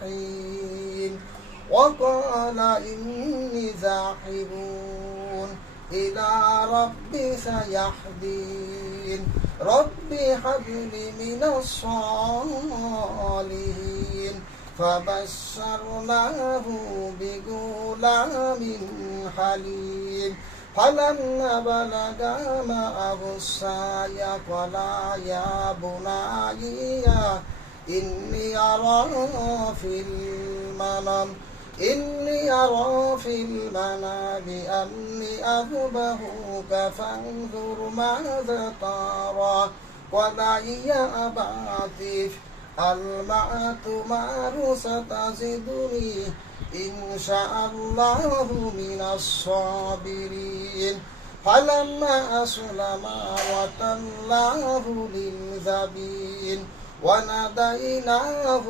حين وقال إني ذاهب إلى ربي سيهدين رب هب لي من الصالحين فبشرناه بغلام حليم فلما بلغ معه السعي قال يا بني إني أرى في المنام أني أذبحك فانظر ماذا ترى قال يا أبت المعتمر ستجدني إن شاء الله من الصابرين فلما أسلما وتله للجبين وناديناه